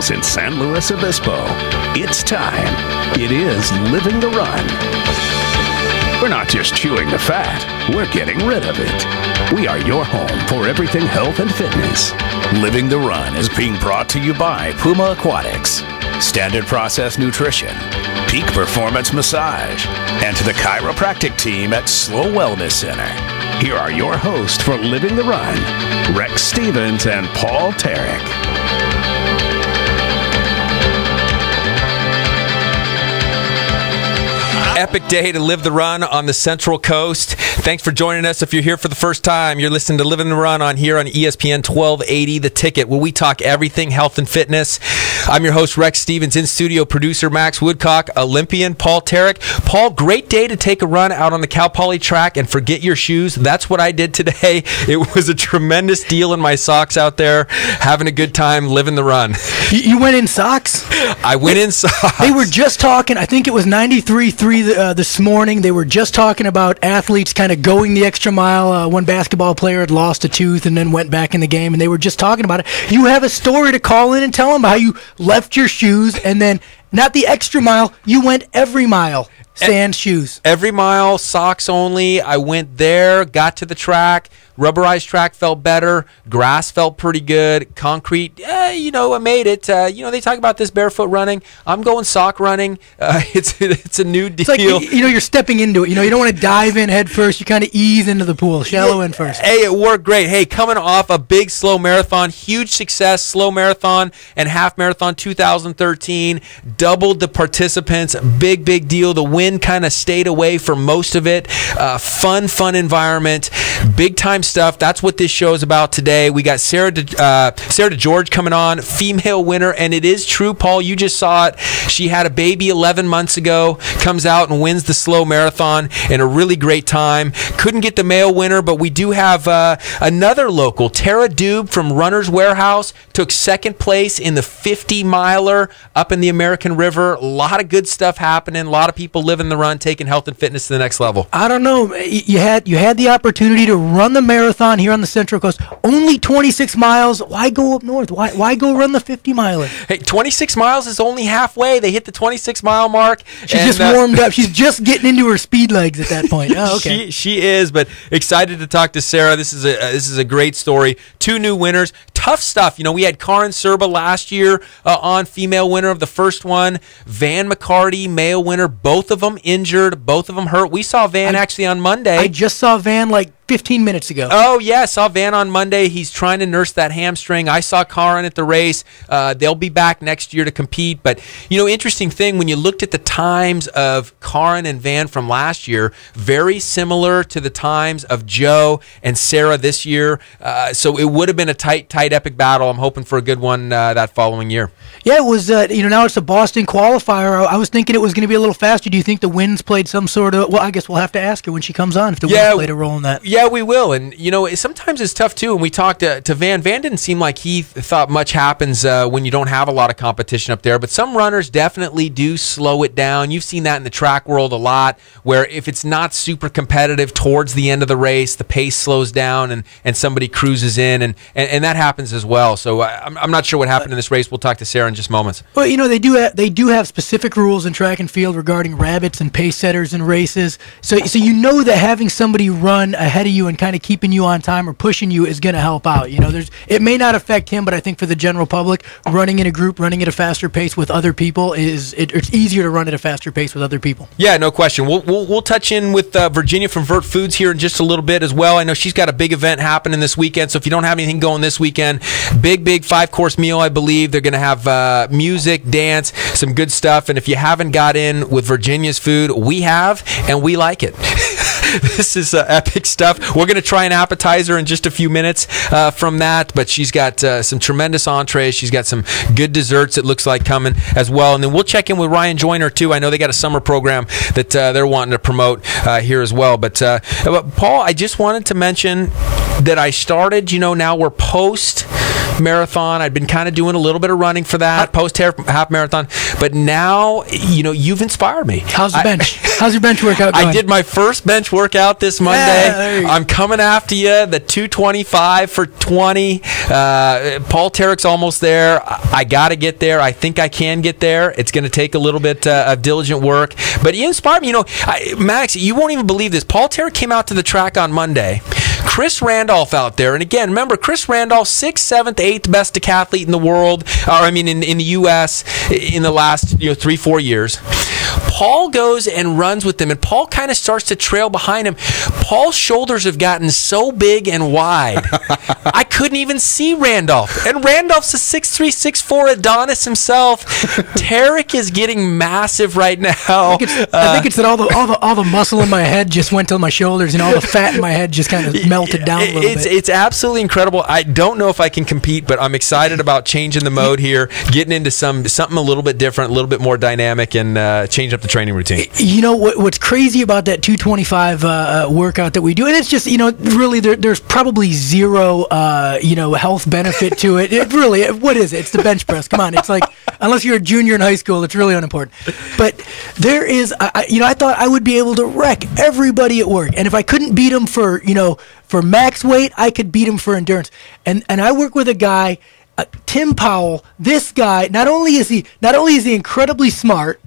Studios in San Luis Obispo. It's time. It is Living the Run. We're not just chewing the fat, we're getting rid of it. We are your home for everything health and fitness. Living the Run is being brought to you by Puma Aquatics, Standard Process Nutrition, Peak Performance Massage, and to the chiropractic team at SLO Wellness Center. Here are your hosts for Living the Run, Rex Stevens and Paul Tarek. Epic day to live the run on the Central Coast. Thanks for joining us. If you're here for the first time, you're listening to Living the Run on ESPN 1280, The Ticket, where we talk everything health and fitness. I'm your host, Rex Stevens, in studio producer Max Woodcock, Olympian Paul Tarek. Paul, great day to take a run out on the Cal Poly track and forget your shoes. That's what I did today. It was a tremendous deal in my socks out there, having a good time living the run. You went in socks? I went in socks. They were just talking, I think it was 93.3 this morning. They were just talking about athletes kind of going the extra mile. One basketball player had lost a tooth and then went back in the game, and they were just talking about it. You have a story to call in and tell them how you left your shoes, and then not the extra mile, you went every mile. Sans shoes. Every mile, socks only. I went there, got to the track. Rubberized track felt better. Grass felt pretty good. Concrete, I made it. They talk about this barefoot running. I'm going sock running. It's a new deal. It's like, you're stepping into it. You don't want to dive in head first. You kind of ease into the pool, shallow in first. Hey, it worked great. Hey, coming off a big SLO Marathon, huge success, SLO Marathon and Half Marathon 2013. Doubled the participants. Big deal. The wind kind of stayed away for most of it. Fun environment. Big time stuff. That's what this show is about today. We got Sarah DeGeorge coming on, female winner, and it is true, Paul, you just saw it. She had a baby 11 months ago, comes out and wins the SLO Marathon in a really great time. Couldn't get the male winner, but we do have another local, Tara Dube from Runner's Warehouse, took second place in the 50-miler up in the American River. A lot of good stuff happening. A lot of people living the run, taking health and fitness to the next level. I don't know. You had the opportunity to run the marathon here on the Central Coast. Only 26 miles. Why go up north? Why go run the 50-miler? Hey, 26 miles is only halfway. They hit the 26-mile mark. She's just warmed up. She's just getting into her speed legs at that point. Oh, okay. She is, but excited to talk to Sarah. This is a great story. Two new winners. Tough stuff. We had Karin Serba last year on, female winner of the first one. Van McCarty, male winner. Both of them injured. Both of them hurt. We saw Van actually on Monday. I just saw Van 15 minutes ago. Oh, yeah, saw Van on Monday. He's trying to nurse that hamstring. I saw Karin at the race. They'll be back next year to compete. But, interesting thing, when you looked at the times of Karin and Van from last year, very similar to the times of Joe and Sarah this year. So it would have been a tight epic battle. I'm hoping for a good one that following year. Yeah, it was, now it's a Boston qualifier. I was thinking it was going to be a little faster. Do you think the winds played some sort of, well, I guess we'll have to ask her when she comes on if the winds played a role in that. Yeah, we will. And, sometimes it's tough, too. And we talked to Van. Van didn't seem like he thought much happens when you don't have a lot of competition up there. But some runners definitely do slow it down. You've seen that in the track world a lot, where if it's not super competitive towards the end of the race, the pace slows down and somebody cruises in. And that happens as well. So I'm not sure what happened in this race. We'll talk to Sarah in just moments. Well, they do have specific rules in track and field regarding rabbits and pace setters in races. So that having somebody run ahead of you and kind of keeping you on time or pushing you is going to help out. It may not affect him, but I think for the general public, running in a group, running at a faster pace with other people it's easier to run at a faster pace with other people. Yeah, no question. We'll touch in with Virginia from Vert Foods here in just a little bit as well. I know she's got a big event happening this weekend, so if you don't have anything going this weekend, big 5-course meal, I believe. They're going to have music, dance, some good stuff. And if you haven't got in with Virginia's food, we have, and we like it. This is epic stuff. We're going to try an appetizer in just a few minutes from that, but she's got some tremendous entrees. She's got some good desserts, it looks like, coming as well. And then we'll check in with Ryan Joyner, too. I know they got a summer program that they're wanting to promote here as well. But Paul, I just wanted to mention that I started, now we're post marathon. I'd been kind of doing a little bit of running for that, post-half marathon. But now, you've inspired me. How's the bench? How's your bench workout going? I did my first bench workout this Monday. I'm coming after you, the 225 for 20. Paul Tarrick's almost there. I got to get there. I think I can get there. It's going to take a little bit of diligent work. But you inspired me. Max, you won't even believe this. Paul Tarrick came out to the track on Monday. Chris Randolph out there. And again, remember, Chris Randolph, 6th, 7th, 8th best decathlete in the world, in the U.S. in the last 3-4 years. Paul goes and runs with them, and Paul kind of starts to trail behind him. Paul's shoulders have gotten so big and wide, I couldn't even see Randolph. And Randolph's a 6'3", 6'4" Adonis himself. Tarrick is getting massive right now. I think it's that all the muscle in my head just went to my shoulders, and all the fat in my head just kind of melted down a little bit. It's absolutely incredible. I don't know if I can compete, but I'm excited about changing the mode here, getting into something a little bit different, a little bit more dynamic, and change up the training routine. What's crazy about that 225 workout that we do, and it's just really there's probably zero health benefit to it. It really, what is it? It's the bench press. Come on, it's like unless you're a junior in high school, it's really unimportant. But there is, I thought I would be able to wreck everybody at work, and if I couldn't beat them for max weight, I could beat him for endurance. And I work with a guy, Tim Powell. This guy, not only is he incredibly smart,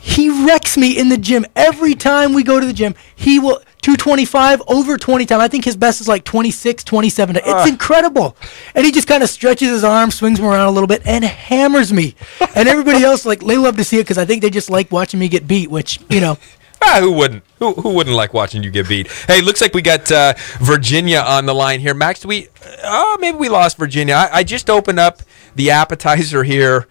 he wrecks me in the gym every time we go to the gym. He will 225 over 20 times. I think his best is like 26, 27. It's incredible. And he just kind of stretches his arms, swings them around a little bit, and hammers me. And everybody else, they love to see it because I think they just like watching me get beat, which, who wouldn't? Who wouldn't like watching you get beat? Hey, looks like we got Virginia on the line here. Max, maybe we lost Virginia. I just opened up the appetizer here.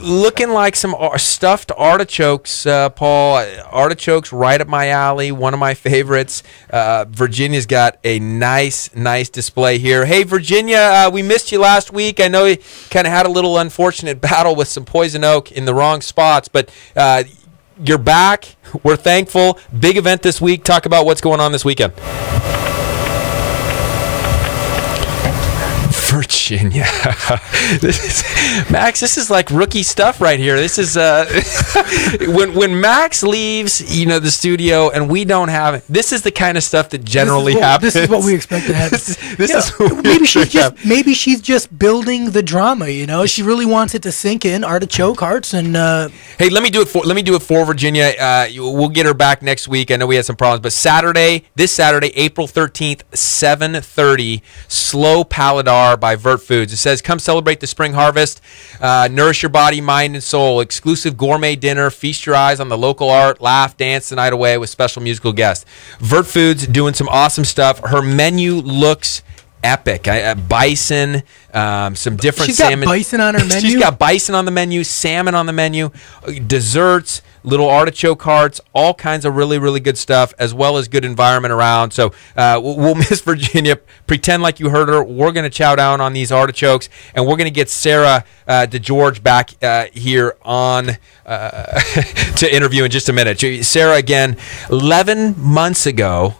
Looking like some stuffed artichokes, Paul. Artichokes right up my alley, one of my favorites. Virginia's got a nice display here. Hey, Virginia, we missed you last week. I know you kind of had a little unfortunate battle with some poison oak in the wrong spots, but you're back. We're thankful. Big event this week. Talk about what's going on this weekend. Virginia. Max, this is like rookie stuff right here. This is when Max leaves, the studio and we don't have it. This is the kind of stuff that generally happens. This is what we expect to happen. Maybe she's just building the drama. She really wants it to sink in. Artichoke hearts and. Hey, let me do it for Virginia. We'll get her back next week. I know we had some problems, but this Saturday, April 13th, 7:30, SLO Marathon by Vert Foods. It says, come celebrate the spring harvest, nourish your body, mind, and soul. Exclusive gourmet dinner, feast your eyes on the local art, laugh, dance the night away with special musical guests. Vert Foods doing some awesome stuff. Her menu looks epic. Bison, some different salmon. She's got bison on her menu? She's got bison on the menu, salmon on the menu, desserts, little artichoke hearts, all kinds of really, really good stuff, as well as good environment around. So we'll miss Virginia. Pretend like you heard her. We're going to chow down on these artichokes, and we're going to get Sarah DeGeorge back here on to interview in just a minute. Sarah, again, 11 months ago,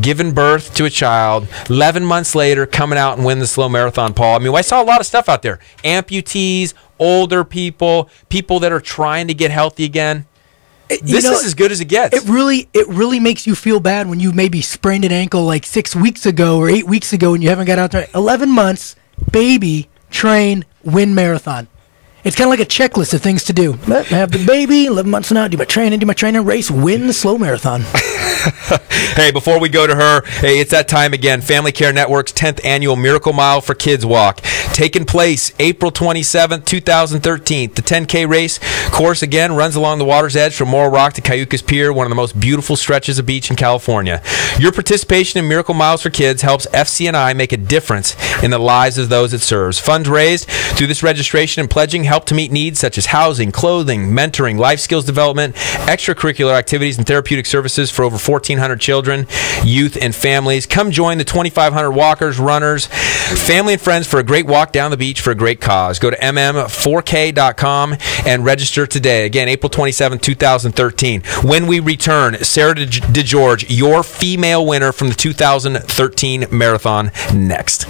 giving birth to a child, 11 months later, coming out and win the SLO Marathon, Paul. I mean, I saw a lot of stuff out there. Amputees, older people that are trying to get healthy again. This is as good as it gets. It really makes you feel bad when you maybe sprained an ankle like 6 weeks ago or 8 weeks ago and you haven't got out there. 11 months, baby, train, win marathon. It's kind of like a checklist of things to do. Have the baby, 11 months from now, do my training, race, win the SLO Marathon. Hey, before we go to her, hey, it's that time again. Family Care Network's 10th annual Miracle Mile for Kids Walk. Taking place April 27th, 2013. The 10K race course, again, runs along the water's edge from Morro Rock to Cayucas Pier, one of the most beautiful stretches of beach in California. Your participation in Miracle Miles for Kids helps FCNI make a difference in the lives of those it serves. Funds raised through this registration and pledging help to meet needs such as housing, clothing, mentoring, life skills development, extracurricular activities, and therapeutic services for over 1,400 children, youth, and families. Come join the 2,500 walkers, runners, family, and friends for a great walk down the beach for a great cause. Go to mm4k.com and register today. Again, April 27, 2013. When we return, Sarah DeGeorge, your female winner from the 2013 marathon, next.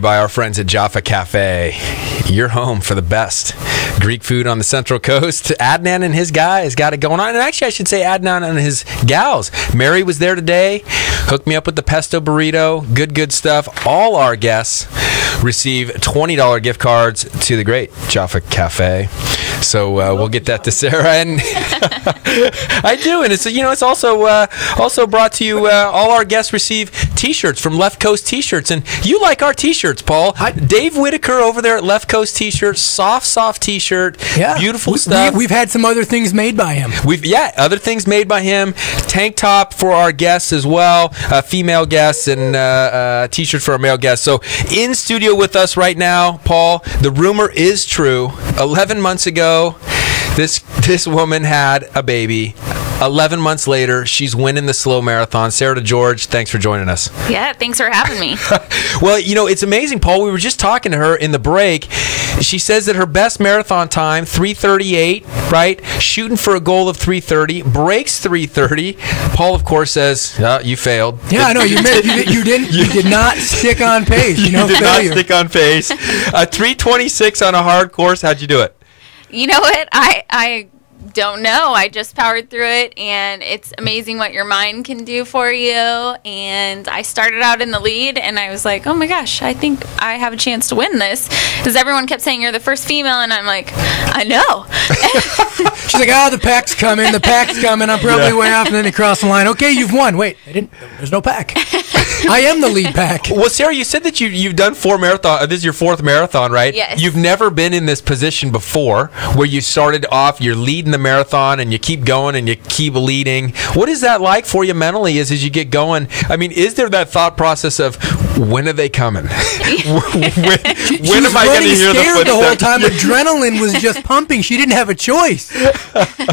By our friends at Jaffa Cafe. Your home for the best Greek food on the Central Coast. Adnan and his guys got it going on. And actually, I should say Adnan and his gals. Mary was there today. Hooked me up with the pesto burrito. Good stuff. All our guests receive $20 gift cards to the great Jaffa Cafe. So we'll get that to Sarah. And I do. And it's also brought to you. All our guests receive T-shirts from Left Coast T-shirts. And you like our T-shirts, Paul. Dave Whitaker over there at Left Coast T-shirts. Soft T-shirt. Yeah. Beautiful stuff. We've had some other things made by him. Other things made by him. Tank top for our guests as well. Female guests and T-shirt for our male guests. So in studio with us right now, Paul, the rumor is true. 11 months ago, this woman had a baby. 11 months later, she's winning the SLO Marathon. Sarah DeGeorge, thanks for joining us. Yeah, thanks for having me. Well, it's amazing, Paul. We were just talking to her in the break. She says that her best marathon time, 3:38, right? Shooting for a goal of 3:30, breaks 3:30. Paul, of course, says, you failed. Yeah, I know. You did not stick on pace. You did not stick on pace. 3:26 on a hard course. How'd you do it? You know what? I don't know. I just powered through it, and it's amazing what your mind can do for you. And I started out in the lead, and I was like, oh my gosh, I think I have a chance to win this. Because everyone kept saying you're the first female, and I'm like, I know. She's like, the pack's coming. I'm probably way off, and then they cross the line. Okay, you've won. Wait, there's no pack. I am the lead pack. Well, Sarah, you said that you've done 4 marathons. This is your 4th marathon, right? Yes. You've never been in this position before where you started off, you're leading the marathon, and you keep going and you keep leading. What is that like for you mentally as you get going? I mean, is there that thought process of when are they coming? when am I going to hear the footsteps? The whole time. Adrenaline was just pumping. She didn't have a choice.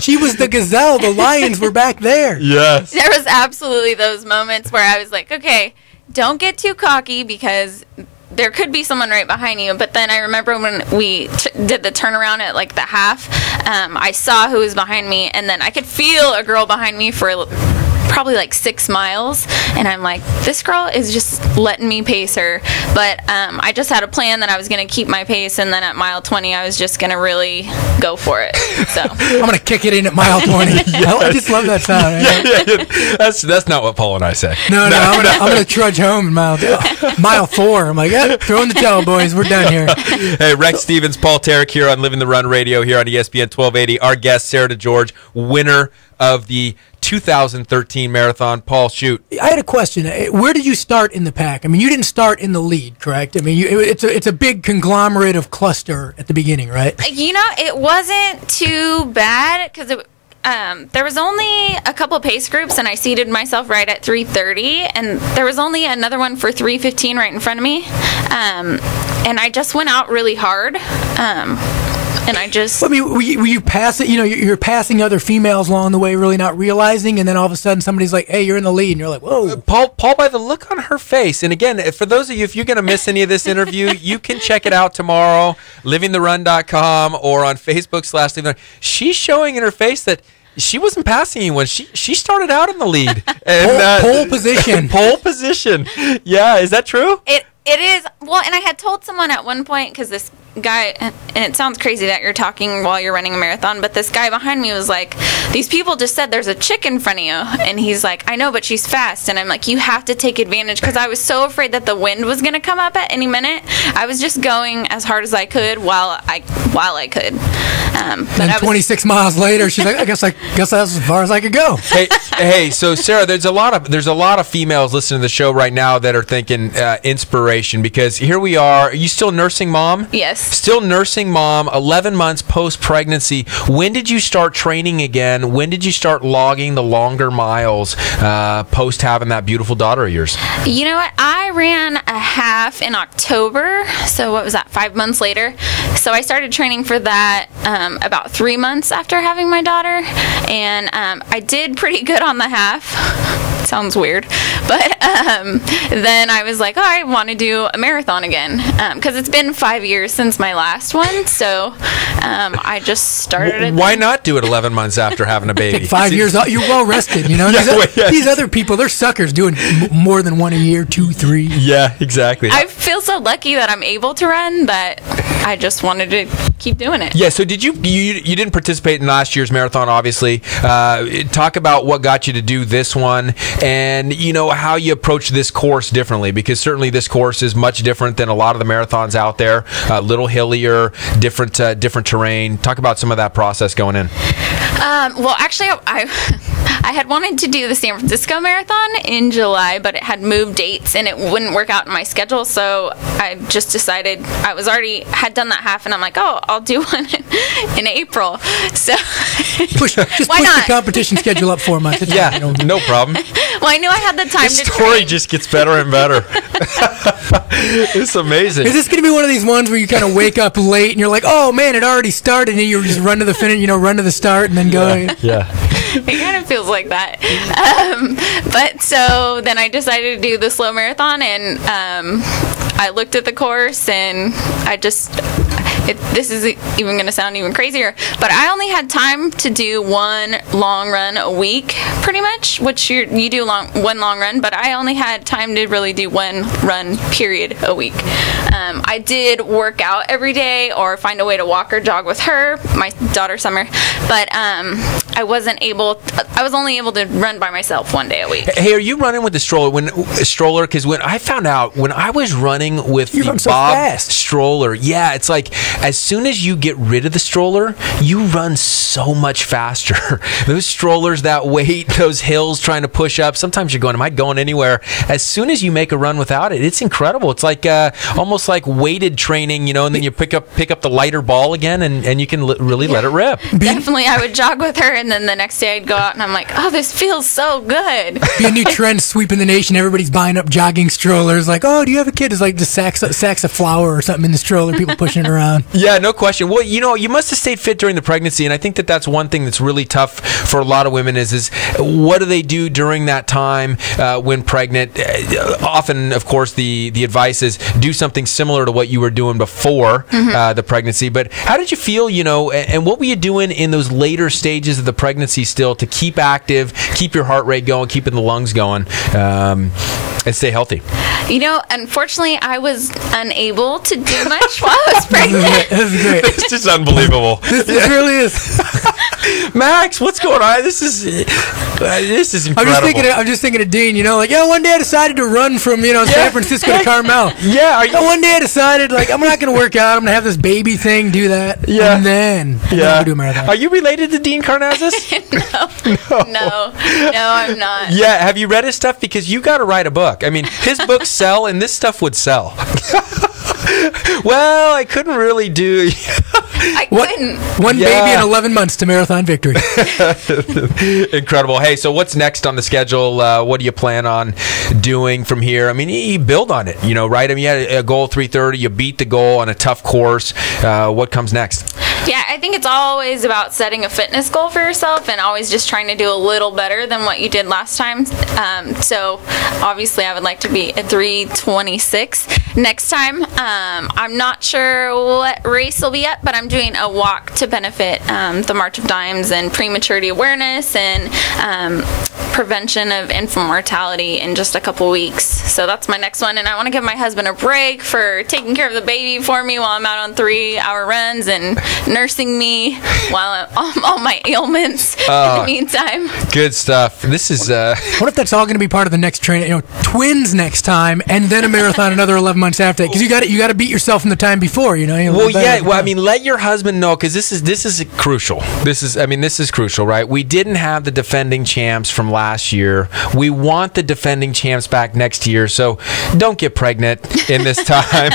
She was the gazelle. The lions were back there. Yes. There was absolutely those moments where I was like, okay, don't get too cocky because there could be someone right behind you. But then I remember when we did the turnaround at like the half, I saw who was behind me, and then I could feel a girl behind me for probably like 6 miles, and I'm like, this girl is just letting me pace her. But I just had a plan that I was going to keep my pace, and then at mile 20 I was just going to really go for it. So I'm going to kick it in at mile 20. I just love that sound. Yeah. That's not what Paul and I say. No, I'm going to trudge home in mile 4. I'm like, throw in the towel, boys. We're done here. Hey, Rex Stevens, Paul Tarek here on Living the Run Radio here on ESPN 1280. Our guest, Sarah DeGeorge, winner of the 2013 marathon. Paul, shoot. I had a question. Where did you start in the pack? I mean, you didn't start in the lead, correct? I mean, it's a big conglomerate of cluster at the beginning, right? It wasn't too bad because there was only a couple of pace groups, and I seated myself right at 3:30, and there was only another one for 3:15 right in front of me, and I just went out really hard. And I mean, were you passing? You're passing other females along the way, really not realizing, and then all of a sudden somebody's like, "Hey, you're in the lead," and you're like, "Whoa!" Paul, by the look on her face, and again, for those of you, if you're going to miss any of this interview, you can check it out tomorrow, livingtherun.com, or on Facebook/LivingTheRun. She's showing in her face that she wasn't passing anyone. She started out in the lead. And, pole position. Pole position. Yeah, is that true? It is. Well, and I had told someone at one point, because this guy, and it sounds crazy that you're talking while you're running a marathon, but this guy behind me was like, these people just said there's a chick in front of you, and he's like, I know, but she's fast. And I'm like, you have to take advantage, because I was so afraid that the wind was going to come up at any minute. I was just going as hard as I could while I could. But 26 miles later, she's like, I guess that's as far as I could go. Hey, so Sarah, there's a lot of females listening to the show right now that are thinking inspiration, because here we are. Are you still nursing mom? Yes. Still nursing mom, 11 months post-pregnancy. When did you start training again? When did you start logging the longer miles post having that beautiful daughter of yours? You know what? I ran a half in October. So what was that, 5 months later? So I started training for that about 3 months after having my daughter. And I did pretty good on the half. sounds weird. But then I was like, oh, I want to do a marathon again, because it's been 5 years since my last one. So I just started it. Why not do it 11 months after having a baby? 5 years, you're well rested, you know. These other people, they're suckers doing more than one a year, 2, 3. Yeah, exactly. I feel so lucky that I'm able to run that I just wanted to keep doing it. Yeah, so did you didn't participate in last year's marathon, obviously. Talk about what got you to do this one, and how you approach this course differently, because certainly this course is much different than a lot of the marathons out there. A little hillier, different terrain. Talk about some of that process going in. Well, actually, I had wanted to do the San Francisco Marathon in July, but it had moved dates and it wouldn't work out in my schedule. So I just decided had done that half, and I'm like, oh, I'll do one in April. So push the competition schedule up 4 months. Yeah, no problem. Well, I knew I had the time to train. The story just gets better and better. It's amazing. Is this going to be one of these ones where you kind of wake up late and you're like, oh man, it already started, and you just run to the finish, run to the start and then go? Yeah. It kind of feels like that. But so then I decided to do the SLO Marathon, and I looked at the course, and this is even going to sound even crazier, but I only had time to do one long run a week, pretty much, which you do one long run, but I only had time to really do one run, period, a week. I did work out every day or find a way to walk or jog with her, my daughter Summer, but I was only able to run by myself one day a week. Hey, are you running with the stroller? Because when I found out, when I was running with the Bob stroller, yeah, it's like as soon as you get rid of the stroller, you run so much faster. Those strollers, that weight, those hills trying to push up, sometimes you're going, am I going anywhere? As soon as you make a run without it, it's incredible. It's like almost like weighted training, and then you pick up the lighter ball again, and you can really let it rip. Definitely, I would jog with her, and then the next day I'd go out, and I'm like, oh, this feels so good. Be a new trend sweeping the nation. Everybody's buying up jogging strollers. Like, oh, do you have a kid? It's like just sacks of flour or something in the stroller, people pushing it around. Yeah, no question. Well, you must have stayed fit during the pregnancy, and I think that's one thing that's really tough for a lot of women is what do they do during that time when pregnant? Often, of course, the advice is do something similar to what you were doing before the pregnancy. But how did you feel, and what were you doing in those later stages of the pregnancy still to keep active, keep your heart rate going, keeping the lungs going, and stay healthy? Unfortunately, I was unable to do much while I was pregnant. This is great. It's just unbelievable. This really is. Max, what's going on? This is incredible. I'm just thinking of Dean. One day I decided to run from San Francisco to Carmel. Yeah. One day I decided I'm not going to work out. I'm going to have this baby thing, do that. Yeah. And then I'm going to do a marathon. Are you related to Dean Karnazes? No, I'm not. Yeah. Have you read his stuff? Because you got to write a book. I mean, his books sell, and this stuff would sell. Well, I couldn't really do. I couldn't. One baby in 11 months to marathon victory. Incredible. Hey, so what's next on the schedule? What do you plan on doing from here? I mean, you build on it, right? I mean, you had a goal 3:30. You beat the goal on a tough course. What comes next? Yeah, I think it's always about setting a fitness goal for yourself and always just trying to do a little better than what you did last time. So obviously I would like to be at 3:26 next time. I'm not sure what race will be at, but I'm doing a walk to benefit the March of Dimes and prematurity awareness and prevention of infant mortality in just a couple weeks. So that's my next one, and I want to give my husband a break for taking care of the baby for me while I'm out on 3-hour runs and nursing me while I'm all my ailments in the meantime. Good stuff. This is what if that's all going to be part of the next training? Twins next time, and then a marathon another 11 months after that, because you got to beat yourself in the time before. Well, yeah. Well, I mean, let your husband know, because this is crucial. This is crucial, right? We didn't have the defending champs from last year. We want the defending champs back next year. So don't get pregnant in this time.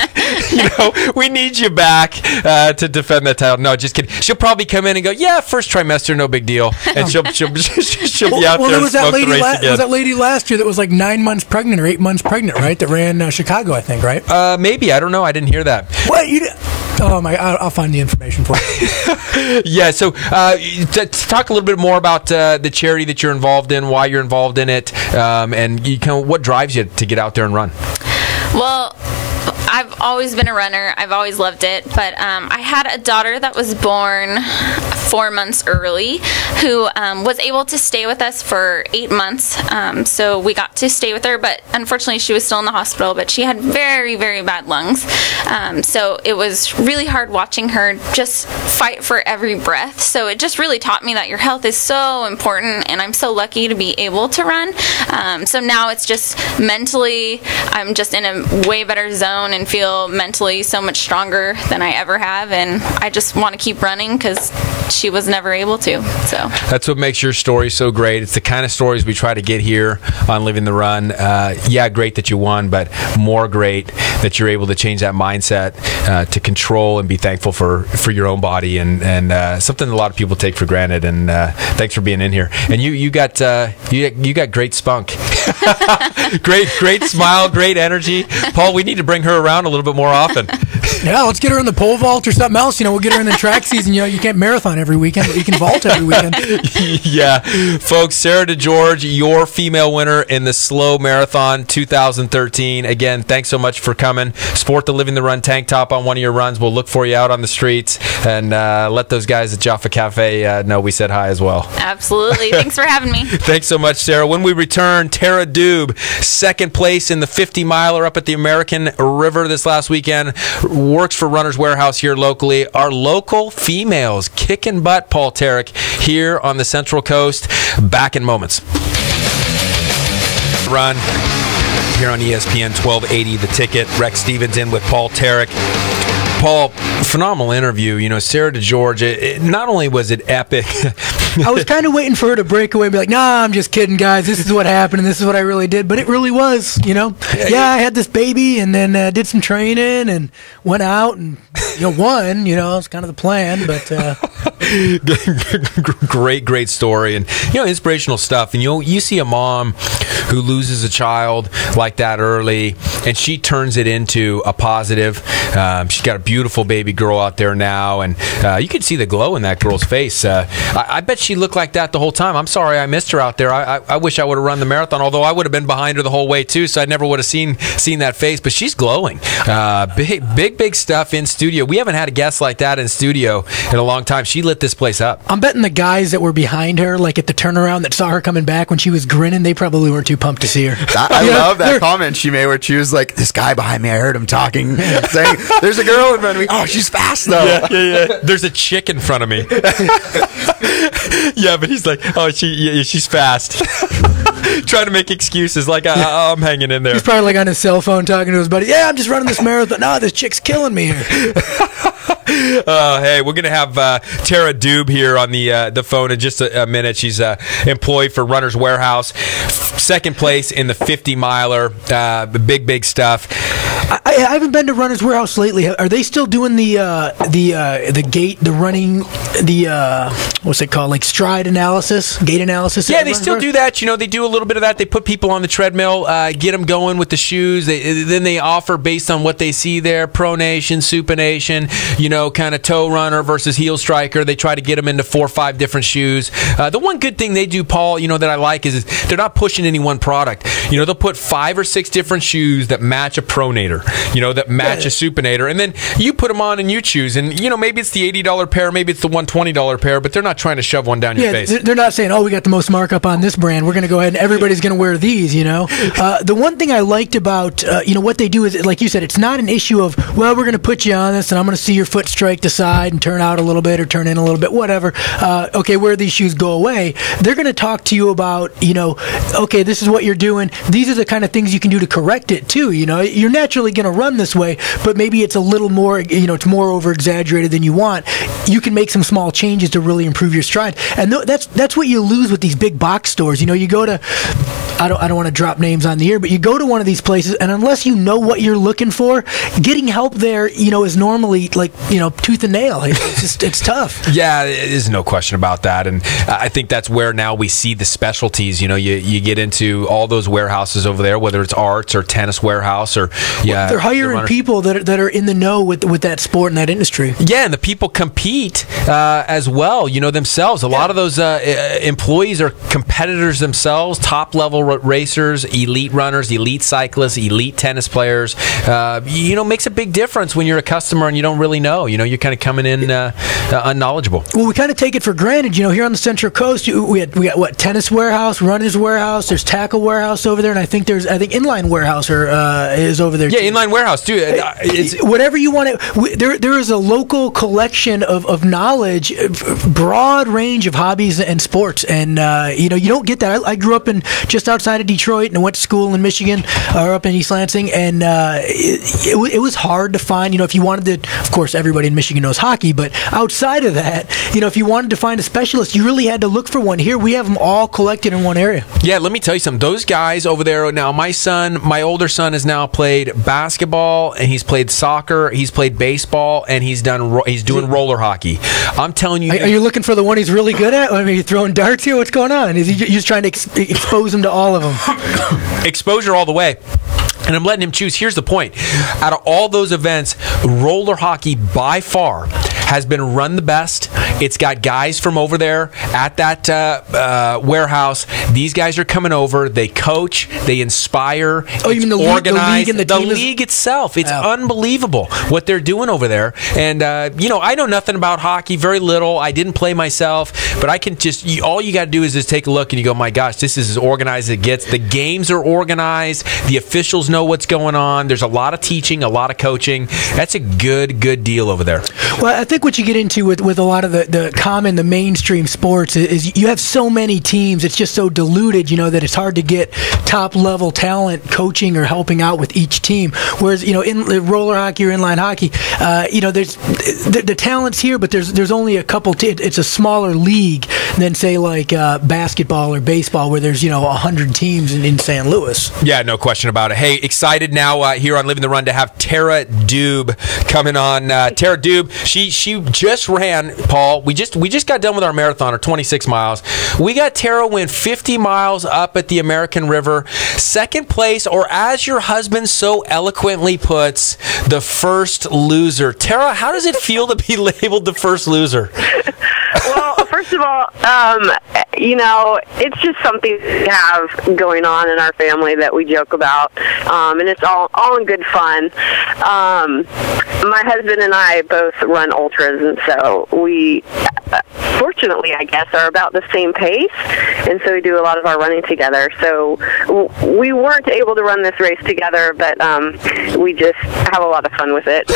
We need you back to defend that title. No, just kidding. She'll probably come in and go, yeah, first trimester, no big deal, and she'll be out there and smoke the race again. Was that lady last year that was like 9 months pregnant or 8 months pregnant, right? That ran Chicago, I think, right? Maybe. I don't know. I didn't hear that. What? I'll find the information for you. Yeah, so talk a little bit more about the charity that you're involved in, why you're involved in it, and what drives you to get out there and run. Well, I've always been a runner. I've always loved it. But I had a daughter that was born 4 months early who was able to stay with us for 8 months. So we got to stay with her, but unfortunately she was still in the hospital, but she had very, very bad lungs. So it was really hard watching her just fight for every breath. So it just really taught me that your health is so important, and I'm so lucky to be able to run. So now it's just mentally, I'm just in a way better zone and feel mentally so much stronger than I ever have, and I just want to keep running because she was never able to. So that's what makes your story so great. It's the kind of stories we try to get here on Living the Run. Yeah, great that you won, but more great that you're able to change that mindset to control and be thankful for your own body, and something a lot of people take for granted. And thanks for being in here. And you got great spunk. great smile, great energy. Paul, we need to bring her around a little bit more often. Yeah, let's get her in the pole vault or something else. We'll get her in the track season. You can't marathon every weekend, but you can vault every weekend. Yeah. Folks, Sarah DeGeorge, your female winner in the SLO Marathon 2013. Again, thanks so much for coming. Sport the Living the Run tank top on one of your runs. We'll look for you out on the streets, and let those guys at Jaffa Cafe know we said hi as well. Absolutely. Thanks for having me. Thanks so much, Sarah. When we return, Tara Dube, second place in the 50-miler up at the American River this last weekend, works for Runner's Warehouse here locally. Our local females kicking butt, Paul Tarek, here on the Central Coast. Back in moments. Run here on ESPN 1280, The Ticket. Rex Stevens in with Paul Tarek. Paul, phenomenal interview. Sarah DeGeorge, not only was it epic. I was kind of waiting for her to break away and be like, nah, I'm just kidding, guys. This is what happened, and this is what I really did. But it really was, Yeah, I had this baby, and then did some training and went out and, won. It's kind of the plan. But great story, and, inspirational stuff. And, you see a mom who loses a child like that early, and she turns it into a positive. She's got a beautiful baby girl out there now, and you can see the glow in that girl's face. I bet she looked like that the whole time. I'm sorry I missed her out there. I wish I would have run the marathon, although I would have been behind her the whole way too, so I never would have seen that face. But she's glowing. Big stuff in studio. We haven't had a guest like that in studio in a long time. She lit this place up. I'm betting the guys that were behind her, like at the turnaround, that saw her coming back when she was grinning, they probably weren't too pumped to see her. I love that comment she made where she was like, this guy behind me, I heard him talking, saying, there's a girl in front of me. Oh, she's fast though. Yeah. There's a chick in front of me. Yeah, but he's like, oh, she's fast. Trying to make excuses like I'm hanging in there. He's probably like on his cell phone talking to his buddy. Yeah, I'm just running this marathon. No, this chick's killing me here. Hey, we're gonna have Tara Dube here on the phone in just a minute. She's employed for Runner's Warehouse, second place in the 50-miler. Big stuff. I haven't been to Runner's Warehouse lately. Are they still doing the gait, the running, what's it called, like stride analysis, gait analysis? Yeah, they still do that. They do a little bit of that. They put people on the treadmill, get them going with the shoes. Then they offer based on what they see there, pronation, supination, kind of toe runner versus heel striker. They try to get them into 4 or 5 different shoes. The one good thing they do, Paul, that I like is they're not pushing any one product. They'll put 5 or 6 different shoes that match a pronator, that match a supinator, and then you put them on and you choose. And maybe it's the $80 pair, maybe it's the $120 pair, but they're not trying to shove one down your face. They're not saying, oh, we got the most markup on this brand, we're going to go ahead and everybody's going to wear these. The one thing I liked about what they do is, like you said, it's not an issue of, well, we're going to put you on this and I'm going to see your foot strike the side and turn out a little bit or turn in a little bit, whatever. Okay, where these shoes go away, they're going to talk to you about, okay, this is what you're doing. These are the kind of things you can do to correct it too. You're naturally going to run this way, but maybe it's a little more, it's more over exaggerated than you want. You can make some small changes to really improve your stride. And that's what you lose with these big box stores. You go to I don't want to drop names on the air, but you go to one of these places, and unless you know what you're looking for, getting help there, is normally like, tooth and nail. It's tough. Yeah, there's no question about that. And I think that's where now we see the specialties. You get into all those warehouses over there, whether it's arts or tennis warehouse or they're hiring people that are in the know with that sport and that industry. Yeah, and the people compete as well. Themselves. A lot of those employees are competitors themselves, top level racers, elite runners, elite cyclists, elite tennis players. Makes a big difference when you're a customer and you don't really know. You're kind of coming in unknowledgeable. Well, we kind of take it for granted. Here on the Central Coast, we got what, tennis warehouse, runners warehouse. There's tackle warehouse over there, and I think inline warehouse is over there. Yeah, too. Inline warehouse too. It's whatever you want to. There is a local collection of knowledge, broad range of hobbies and sports, and you don't get that. I grew up just outside of Detroit and went to school in Michigan, or up in East Lansing, and it was hard to find. If you wanted to, of course, everybody in Michigan knows hockey, but outside of that, if you wanted to find a specialist, you really had to look for one. Here we have them all collected in one area. Yeah, let me tell you something. Those guys over there now. My older son has now played basketball, and he's played soccer, he's played baseball, and he's doing roller hockey. I'm telling you. Are you looking for the one he's really good at? I mean, are you throwing darts here? What's going on? Is he just trying to expose him to all of them? Exposure all the way. And I'm letting him choose. Here's the point. Out of all those events, roller hockey by far has been run the best. It's got guys from over there at that warehouse. These guys are coming over. They coach. They inspire. Oh, you mean the organized. league and the league itself. It's unbelievable what they're doing over there. And, I know nothing about hockey, very little. I didn't play myself. But I can all you got to do is just take a look and you go, my gosh, this is as organized as it gets. The games are organized. The officials know what's going on. There's a lot of teaching, a lot of coaching. That's a good deal over there. Well, I think what you get into with a lot of the mainstream sports is you have so many teams. It's just so diluted, that it's hard to get top level talent coaching or helping out with each team. Whereas, in roller hockey or inline hockey, there's the talent's here, but there's only a couple. It's a smaller league than say like basketball or baseball, where there's 100 teams in St. Louis. Yeah, no question about it. Hey, excited now here on Living the Run to have Tara Dube coming on. Tara Dube, she just ran, Paul. We just got done with our marathon, or 26 miles. We got Tara win 50 miles up at the American River. Second place, or as your husband so eloquently puts, the first loser. Tara, how does it feel to be labeled the first loser? Well, first of all, it's just something we have going on in our family that we joke about, and it's all in good fun. My husband and I both run ultras, and so we, fortunately, I guess, are about the same pace, and so we do a lot of our running together. So we weren't able to run this race together, but we just have a lot of fun with it.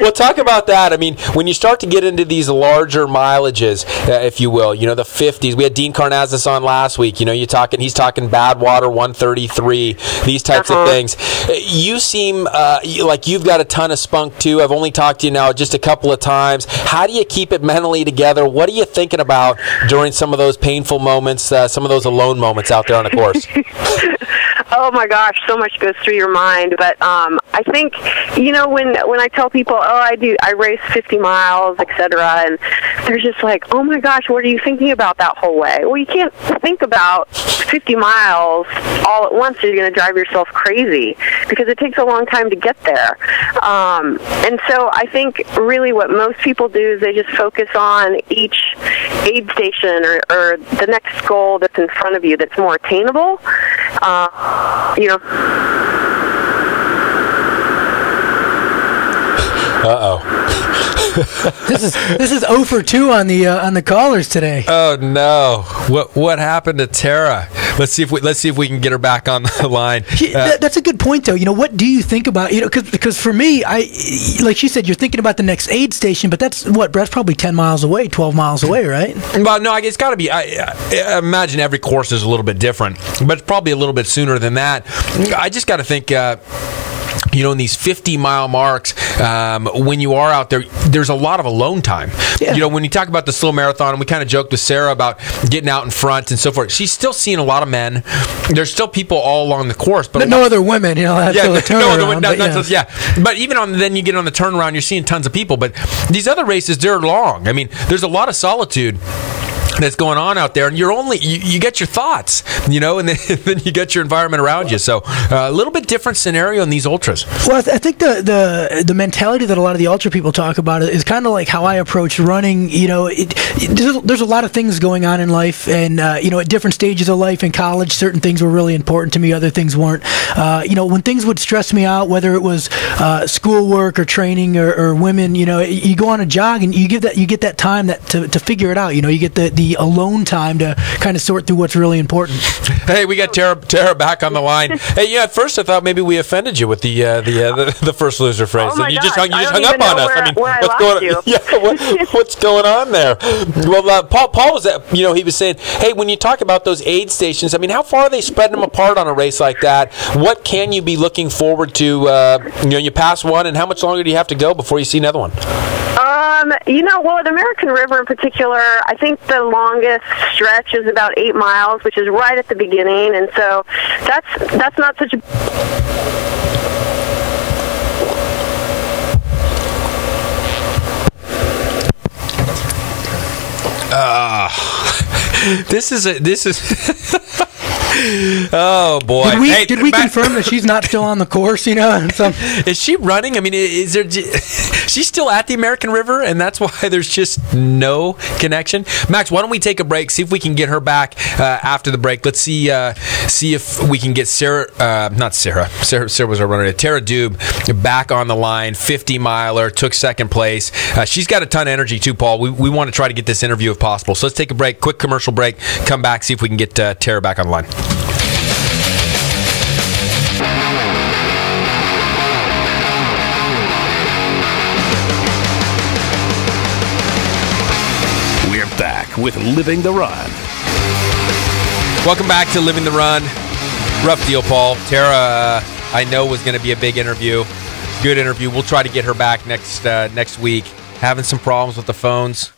Well, talk about that. I mean, when you start to get into these larger mileages, if you will, the 50s. We had Dean Karnazes on last week. He's talking Badwater 133, these types of things. You seem like you've got a ton of spunk too. I've only talked to you now just a couple of times. How do you keep it mentally together? What are you thinking about during some of those painful moments, some of those alone moments out there on the course? Oh my gosh, so much goes through your mind. But I think, when I tell people, I race 50 miles, etc., and they're just like, oh my gosh, what are you thinking about that whole way? Well, you can't think about 50 miles all at once, or you're going to drive yourself crazy, because it takes a long time to get there. And so I think really what most people do is they just focus on each aid station or the next goal that's in front of you that's more attainable. This is 0 for 2 on the callers today. Oh no! What happened to Tara? Let's see if we can get her back on the line. That's a good point, though. What do you think about because for me, like she said, you're thinking about the next aid station, but that's probably 10 miles away, 12 miles away, right? Well, no, it's got to be. I imagine every course is a little bit different, but it's probably a little bit sooner than that. I just got to think. in these 50-mile marks, when you are out there, there's a lot of alone time. Yeah. When you talk about the SLO Marathon, and we kind of joked with Sarah about getting out in front and so forth, she's still seeing a lot of men. There's still people all along the course. But no other women, that's yeah, the turnaround. But even then you get on the turnaround, you're seeing tons of people. But these other races, they're long. I mean, there's a lot of solitude that's going on out there, and you get your thoughts, and then you get your environment around you. So a little bit different scenario in these ultras. Well, I think the mentality that a lot of the ultra people talk about is kind of like how I approach running. There's a lot of things going on in life, and at different stages of life. In college, certain things were really important to me, other things weren't. When things would stress me out, whether it was schoolwork or training or women, you go on a jog and you get that time to figure it out. You get the alone time to kind of sort through what's really important. Hey, we got Tara back on the line. Hey, at first I thought maybe we offended you with the first loser phrase, and you just hung up on us. What's going on? Yeah, what's going on there? Well, Paul was he was saying, hey, when you talk about those aid stations, I mean, how far are they spreading them apart on a race like that? What can you be looking forward to? You pass one, and how much longer do you have to go before you see another one? Well, the American River in particular, I think the longest stretch is about 8 miles, which is right at the beginning, and so that's not such a... This is oh boy! Did we confirm that she's not still on the course? Is she running? I mean, is there? She's still at the American River, and that's why there's just no connection. Max, why don't we take a break? See if we can get her back after the break. Let's see if we can get Sarah was our runner. Tara Dube back on the line. 50-miler, took second place. She's got a ton of energy too, Paul. We want to try to get this interview if possible. So let's take a break. Quick commercial break. Come back. See if we can get Tara back on the line. We're back with Living the Run. Welcome back to Living the Run. Rough deal, Paul. Tara, I know, was going to be a big interview. Good interview. We'll try to get her back next week. Having some problems with the phones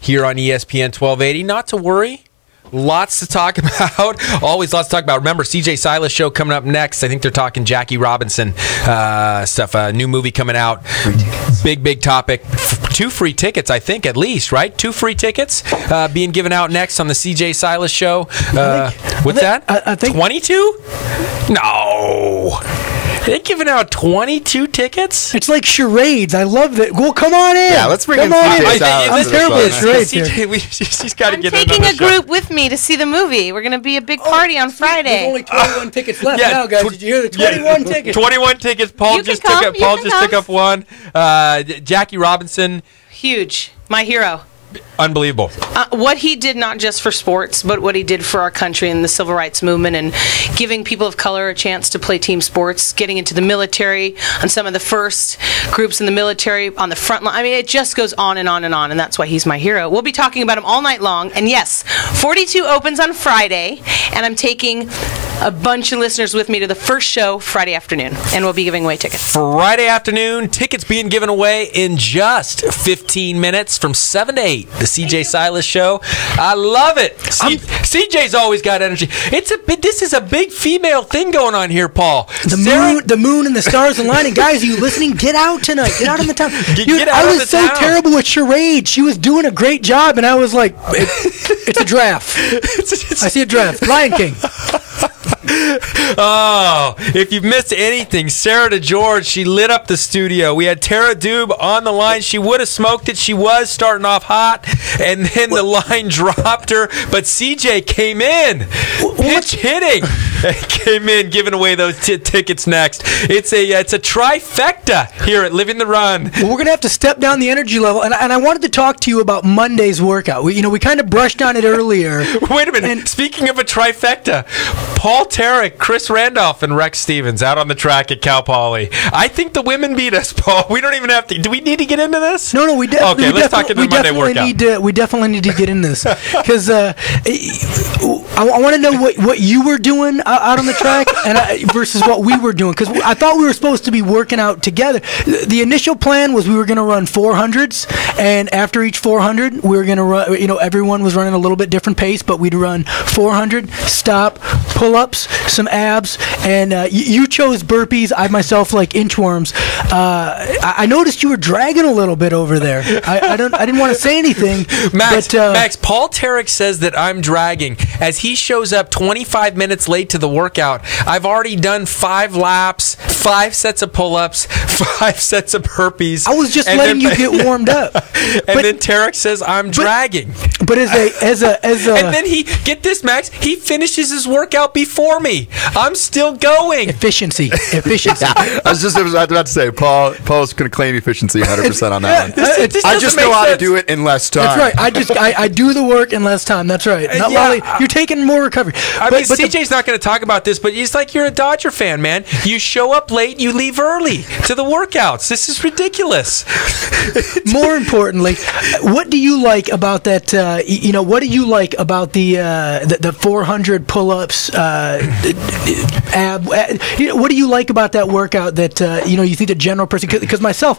here on ESPN 1280. Not to worry. Lots to talk about. Always lots to talk about. Remember, CJ Silas show coming up next. I think they're talking Jackie Robinson stuff. New movie coming out. Big topic. 2 free tickets, I think, at least, right? 2 free tickets being given out next on the CJ Silas show. What's that? I think 22? No. They're giving out 22 tickets? It's like charades. I love that. Well, come on in. Yeah, let's bring in CJ. I'm terrible at charades here. She's got to get taking a group with me to see the movie. We're going to be a big party on Friday. There's only 21 tickets left now, guys. Did you hear the 21 tickets? 21 tickets. Paul just took up one. Jackie Robinson. Huge. My hero. Unbelievable. What he did, not just for sports, but what he did for our country and the civil rights movement, and giving people of color a chance to play team sports, getting into the military, on some of the first groups in the military on the front line. I mean, it just goes on and on and on, and that's why he's my hero. We'll be talking about him all night long. And yes, 42 opens on Friday, and I'm taking a bunch of listeners with me to the first show Friday afternoon, and we'll be giving away tickets. Friday afternoon, tickets being given away in just 15 minutes from 7 to 8. The CJ Silas show. I love it. CJ's always got energy. This is a big female thing going on here, Paul. The moon and the stars aligning. Guys, are you listening? Get out tonight. Get out on the town. Dude, I was so terrible at charades. She was doing a great job, and I was like, it's a giraffe. I see a giraffe. Lion King. Oh, if you've missed anything, Sarah DeGeorge, she lit up the studio. We had Tara Dube on the line. She would have smoked it. She was starting off hot, and then the line dropped her. But CJ came in, pitch hitting, came in, giving away those tickets next. It's a trifecta here at Living the Run. Well, we're gonna have to step down the energy level, and I wanted to talk to you about Monday's workout. We kind of brushed on it earlier. Wait a minute. Speaking of a trifecta, Paul Tarek, Chris Randolph, and Rex Stevens out on the track at Cal Poly. I think the women beat us, Paul. We don't even have to. Do we need to get into this? No, we definitely. Okay, let's talk into the Monday workout. We definitely need to get in this because I want to know what you were doing out on the track versus what we were doing, because I thought we were supposed to be working out together. The initial plan was we were going to run 400s, and after each 400, we were going to run. Everyone was running a little bit different pace, but we'd run 400, stop, pull-ups, some abs, and you chose burpees. I myself like inchworms. I noticed you were dragging a little bit over there. I didn't want to say anything. Max, Paul Tarek says that I'm dragging as he shows up 25 minutes late to the workout. I've already done 5 laps, 5 sets of pull-ups, 5 sets of burpees. I was just letting you get warmed up. Then Tarek says I'm dragging. But as a and then get this, Max, he finishes his workout before me. I'm still going. Efficiency. I was about to say, Paul's going to claim efficiency 100% on that one. I just know how to do it in less time. That's right. I do the work in less time. That's right. Lolly, you're taking more recovery. But CJ's not going to talk about this, but it's like you're a Dodger fan, man. You show up late, you leave early to the workouts. This is ridiculous. More importantly, what do you like about that? What do you like about the 400 pull-ups? What do you like about that workout that you think the general person? Because myself,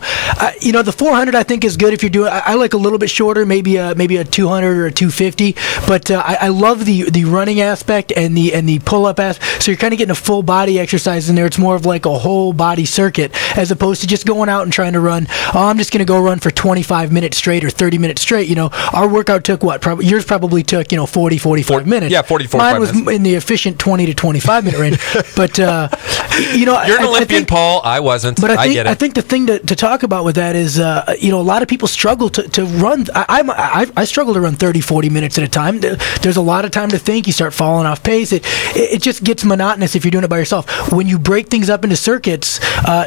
the 400 I think is good if you're doing. I like a little bit shorter, maybe a 200 or a 250. But I love the running aspect and the pull-up aspect. So you're kind of getting a full body exercise in there. It's more of like a whole body circuit as opposed to just going out and trying to run. Oh, I'm just going to go run for 25 minutes straight or 30 minutes straight. Our workout took what? Yours probably took 40, 45 minutes. Yeah, 40, 45 Mine was minutes. In the efficient 20 to 25 minute range. But you're an Olympian, Paul. I wasn't. But I get it. I think the thing to talk about with that is, a lot of people struggle to run. I struggle to run 30, 40 minutes at a time. There's a lot of time to think. You start falling off pace. It just gets monotonous if you're doing it by yourself. When you break things up into circuits,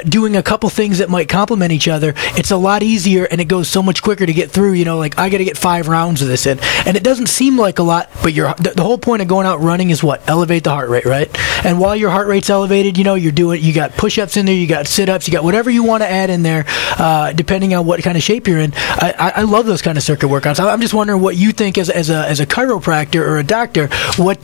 doing a couple things that might complement each other, it's a lot easier and it goes so much quicker to get through. Like I got to get 5 rounds of this in, and it doesn't seem like a lot, but the whole point of going out running is what? Elevate the heart rate, right? And while your heart rate's elevated, you got push-ups in there, you got sit-ups, you got whatever you want to add in there, depending on what kind of shape you're in. I love those kind of circuit workouts. I'm just wondering what you think as a chiropractor or a doctor, what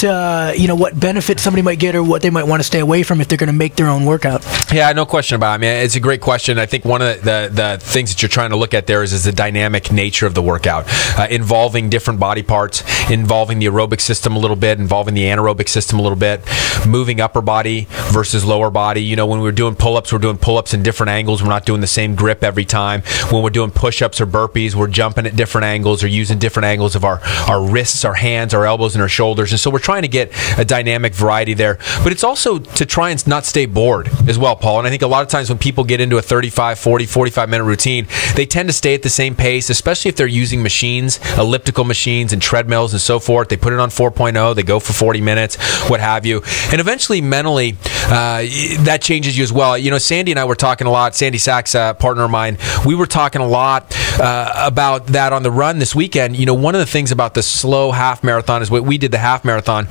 benefits somebody might get or what they might want to stay away from if they're going to make their own workout. Yeah, no question about it. I mean, it's a great question. I think one of the things that you're trying to look at there is the dynamic nature of the workout, involving different body parts, involving the aerobic system a little bit, involving the anaerobic system a little bit, moving upper body versus lower body. When we're doing pull-ups in different angles. We're not doing the same grip every time. When we're doing push-ups or burpees, we're jumping at different angles or using different angles of our wrists, our hands, our elbows, and our shoulders. And so we're trying to get a dynamic variety there. But it's also to try and not stay bored as well, Paul. And I think a lot of times when people get into a 35, 40, 45-minute routine, they tend to stay at the same pace, especially if they're using machines, elliptical machines and treadmills and so forth. They put it on 4.0, they go for 40 minutes, what have you. And eventually, mentally, that changes you as well. Sandy and I were talking a lot, Sandy Sachs, partner of mine, we were talking a lot about that on the run this weekend. One of the things about the slow half marathon is what we did the half marathon.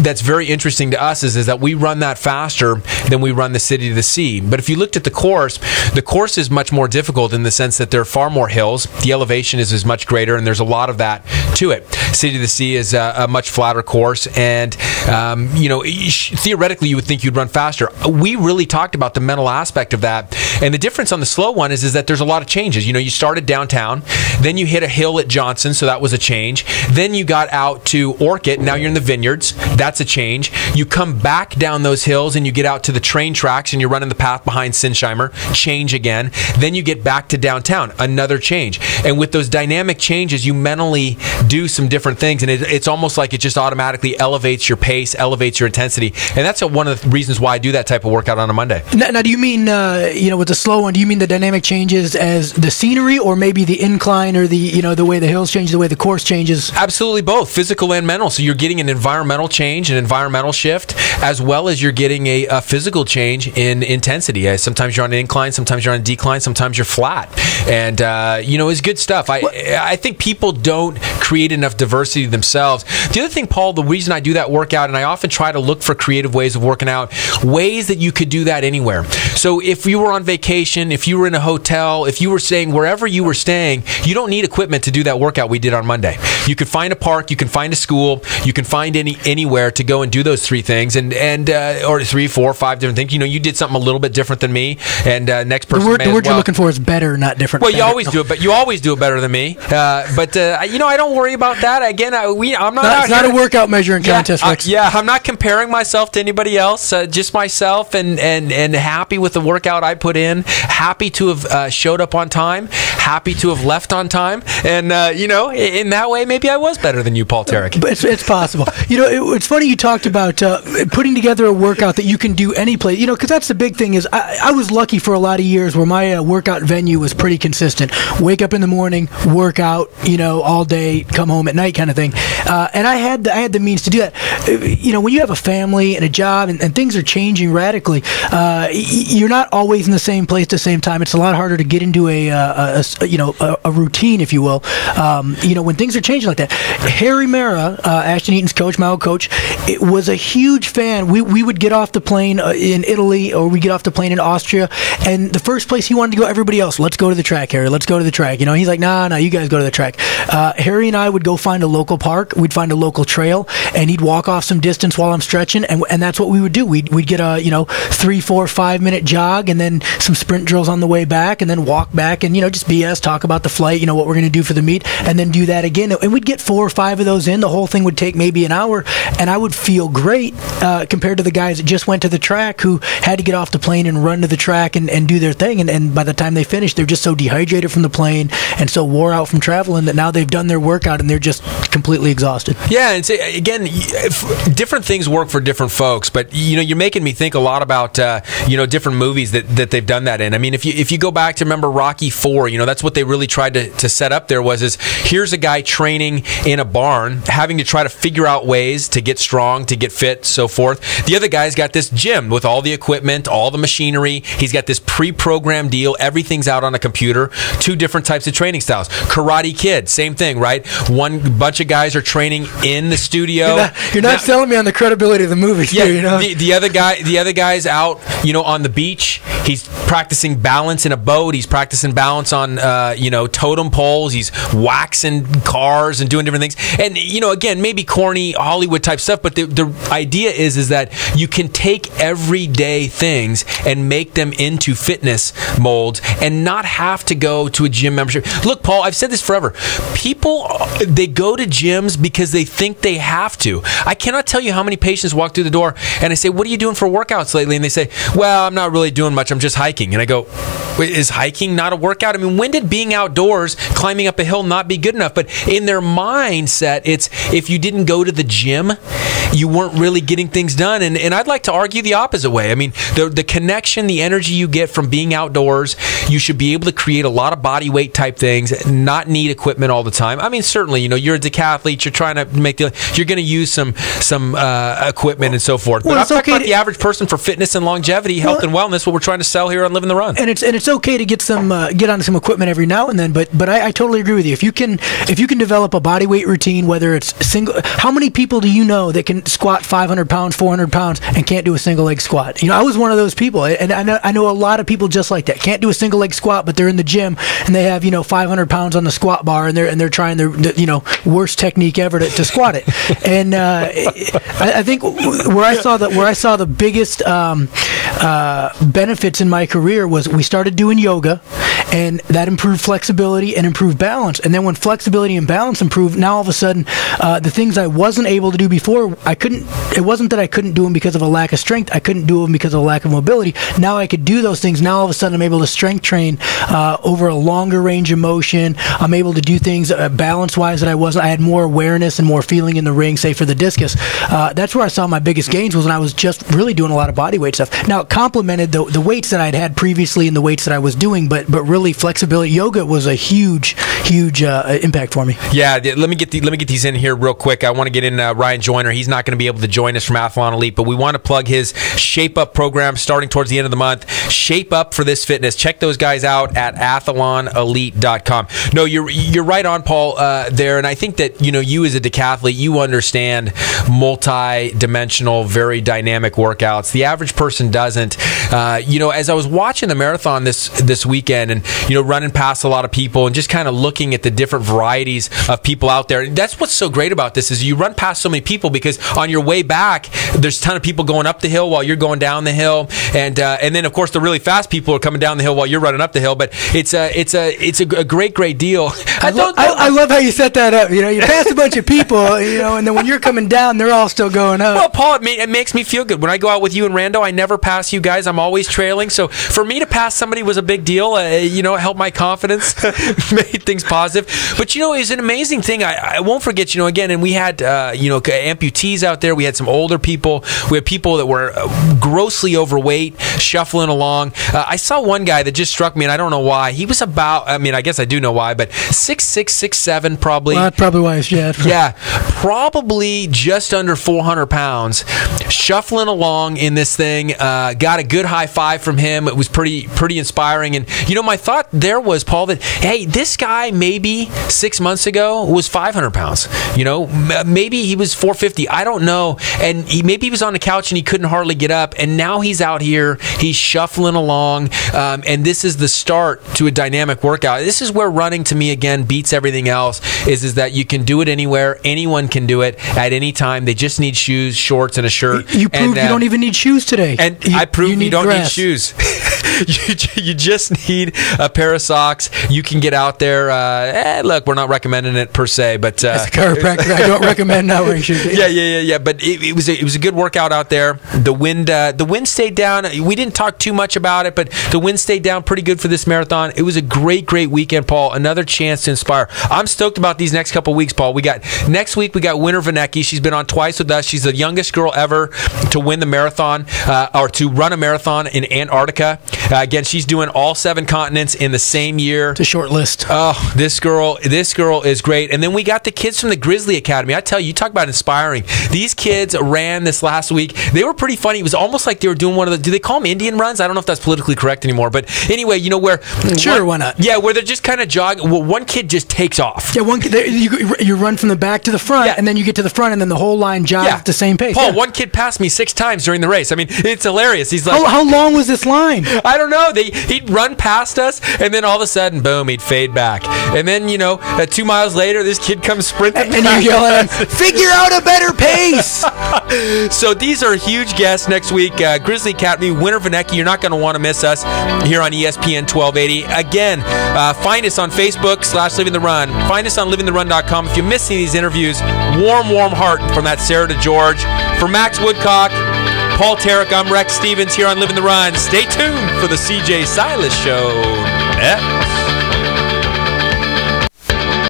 That's very interesting to us is that we run that faster than we run the City to the Sea. But if you looked at the course is much more difficult in the sense that there are far more hills. The elevation is much greater, and there's a lot of that to it. City to the Sea is a much flatter course, and theoretically you would think you'd run faster. We really talked about the mental aspect of that, and the difference on the slow one is that there's a lot of changes. You started downtown, then you hit a hill at Johnson, so that was a change. Then you got out to Orchid, now you're in the vineyards. That's a change. You come back down those hills and you get out to the train tracks and you're running the path behind Sinsheimer. Change again. Then you get back to downtown. Another change. And with those dynamic changes, you mentally do some different things, and it's almost like it just automatically elevates your pace, elevates your intensity. And that's one of the reasons why I do that type of workout on a Monday. Now do you mean, with the slow one, do you mean the dynamic changes as the scenery, or maybe the incline, or the way the hills change, the way the course changes? Absolutely both, physical and mental. So you're getting an environmental change, an environmental shift, as well as you're getting a physical change in intensity. Sometimes you're on an incline, sometimes you're on a decline, sometimes you're flat. And, it's good stuff. I think people don't create enough diversity themselves. The other thing, Paul, the reason I do that workout, and I often try to look for creative ways of working out, ways that you could do that anywhere. So if you were on vacation, if you were in a hotel, if you were staying wherever you were staying, you don't need equipment to do that workout we did on Monday. You could find a park, you can find a school, you can find anywhere to go and do those three things, or 3, 4, 5 different things. You did something a little bit different than me, and next person may as well. The word you're looking for is better, not different. Well, you always do it, but you always do it better than me. I don't worry about that. Again, I'm not. It's not a workout measuring contest, Rex. I'm not comparing myself to anybody else. Just myself, and happy with the workout I put in. Happy to have showed up on time. Happy to have left on time. And in that way, maybe I was better than you, Paul Tarek. But it's possible. It's funny you talked about putting together a workout that you can do any place. Because that's the big thing is I was lucky for a lot of years where my workout venue was pretty consistent. Wake up in the morning, work out, all day, come home at night kind of thing. And I had the means to do that. When you have a family and a job and things are changing radically, you're not always in the same place at the same time. It's a lot harder to get into a routine, if you will. When things are changing like that. Harry Mara, Ashton Eaton's coach, my old coach, it was a huge fan. We would get off the plane in Italy, or we get off the plane in Austria, and the first place he wanted to go, everybody else, let's go to the track, Harry, let's go to the track. He's like, nah, you guys go to the track. Harry and I would go find a local park, we'd find a local trail, and he'd walk off some distance while I'm stretching, and that's what we would do. We'd get a 3, 4, 5 minute jog, and then some sprint drills on the way back, and then walk back, and just BS, talk about the flight, what we're going to do for the meet, and then do that again. And we'd get 4 or 5 of those in. The whole thing would take maybe an hour, and I would feel great compared to the guys that just went to the track who had to get off the plane and run to the track and do their thing. And by the time they finished, they're just so dehydrated from the plane and so wore out from traveling that now they've done their workout and they're just completely exhausted. Yeah, and again, different things work for different folks, but you're making me think a lot about different movies that they've done that in. I mean, if you go back to remember Rocky IV, that's what they really tried to set up there was here's a guy training in a barn, having to try to figure out ways to get strong, to get fit, so forth. The other guy's got this gym with all the equipment, all the machinery. He's got this pre-programmed deal. Everything's out on a computer. 2 different types of training styles. Karate Kid, same thing, right? One bunch of guys are training in the studio. You're not selling me on the credibility of the movie. Yeah, the other guy's out, on the beach. He's practicing balance in a boat. He's practicing balance on, totem poles. He's waxing cars and doing different things. And, again, maybe corny Hollywood type stuff, but the idea is that you can take everyday things and make them into fitness molds and not have to go to a gym membership. Look, Paul, I've said this forever. People, they go to gyms because they think they have to. I cannot tell you how many patients walk through the door and I say, what are you doing for workouts lately? And they say, well, I'm not really doing much. I'm just hiking. And I go, wait, is hiking not a workout? I mean, when did being outdoors, climbing up a hill not be good enough? But in their mindset, it's if you didn't go to the gym, you weren't really getting things done. And I'd like to argue the opposite way. I mean, the connection, the energy you get from being outdoors, you should be able to create a lot of body weight type things, not need equipment all the time. I mean, certainly, you're a decathlete, you're trying to you're going to use some equipment and so forth. But I'm talking about the average person for fitness and longevity, health and wellness, what we're trying to sell here on Living the Run. And it's okay to get on some equipment every now and then, but I totally agree with you. If you can develop a body weight routine, whether it's single, how many people do you know that can squat 500 pounds, 400 pounds, and can't do a single leg squat? I was one of those people, and I know a lot of people just like that. Can't do a single leg squat, but they're in the gym and they have 500 pounds on the squat bar, and they're trying their worst technique ever to squat it. And I think where I saw the biggest benefits in my career was we started doing yoga, and that improved flexibility and improved balance. And then when flexibility and balance improved, now all of a sudden the things I wasn't able to do before, it wasn't that I couldn't do them because of a lack of strength. I couldn't do them because of a lack of mobility. Now I could do those things. Now all of a sudden I'm able to strength train over a longer range of motion. I'm able to do things balance-wise that I wasn't. I had more awareness and more feeling in the ring, say for the discus. That's where I saw my biggest gains, was when I was just really doing a lot of body weight stuff. Now it complemented the weight weights that I'd had previously and the weights that I was doing, but really flexibility. Yoga was a huge impact for me. Yeah, let me get these in here real quick. I want to get in Ryan Joyner. He's not going to be able to join us from Athlon Elite, but we want to plug his Shape Up program starting towards the end of the month. Shape Up for this fitness. Check those guys out at athlonelite.com. No, you're right on, Paul, there, and I think that you as a decathlete, you understand multi-dimensional, very dynamic workouts. The average person doesn't. As I was watching the marathon this weekend and running past a lot of people and just kind of looking at the different varieties of people out there, and that's what's so great about this is you run past so many people because on your way back there's a ton of people going up the hill while you're going down the hill, and then of course the really fast people are coming down the hill while you're running up the hill. But it's a great deal. I love how you set that up. You pass a bunch of people, and then when you're coming down, they're all still going up. Well, Paul, it makes me feel good when I go out with you and Rando. I never pass you guys. I'm always trailing. So for me to pass somebody was a big deal. It helped my confidence, made things positive. But it was an amazing thing. I won't forget. Again, and we had amputees out there. We had some older people. We had people that were grossly overweight, shuffling along. I saw one guy that just struck me, and I don't know why. He was about, I guess I do know why, but 6'6", 6'7", probably. Well, that's probably why he's jet. Yeah, probably just under 400 pounds, shuffling along in this thing. Got a good high five from him. It was pretty inspiring. And, my thought there was, Paul, that, hey, this guy maybe 6 months ago was 500 pounds. Maybe he was 450. I don't know. And maybe he was on the couch and he couldn't hardly get up. And now he's out here. He's shuffling along. And this is the start to a dynamic workout. This is where running, to me, again, beats everything else, is that you can do it anywhere. Anyone can do it at any time. They just need shoes, shorts, and a shirt. You proved you don't even need shoes today. And I proved you don't need shoes. You just need a pair of socks. You can get out there. Look, we're not recommending it per se, but as a chiropractor, I don't recommend not wearing shoes. Yeah. But it was a good workout out there. The wind stayed down. We didn't talk too much about it, but the wind stayed down pretty good for this marathon. It was a great weekend, Paul. Another chance to inspire. I'm stoked about these next couple weeks, Paul. Next week we got Winter Vanecki. She's been on twice with us. She's the youngest girl ever to win the marathon or to run a marathon in Antarctica. Again, she's doing all 7 continents in the same year. It's a short list. Oh, this girl is great. And then we got the kids from the Grizzly Academy. I tell you, talk about inspiring. These kids ran this last week. They were pretty funny. It was almost like they were doing one of the, do they call them Indian runs? I don't know if that's politically correct anymore. But anyway, where... Sure, why not? Yeah, where they're just kind of jogging. Well, one kid just takes off. Yeah, you run from the back to the front, and then you get to the front, and then the whole line jogs at the same pace. Paul, one kid passed me 6 times during the race. I mean, it's hilarious. He's like... How long was this line? I don't know. He'd run past us, and then all of a sudden, boom, he'd fade back. And then, 2 miles later, this kid comes sprinting and you yell at him, figure out a better pace! So these are huge guests next week. Grizzly Academy, Winter Vanecki. You're not going to want to miss us here on ESPN 1280. Again, find us on Facebook /Living the Run. Find us on livingtherun.com. If you miss any of these interviews, warm heart from that Sarah to George. For Max Woodcock, Paul Tarek, I'm Rex Stevens here on Living the Run. Stay tuned for the CJ Silas Show.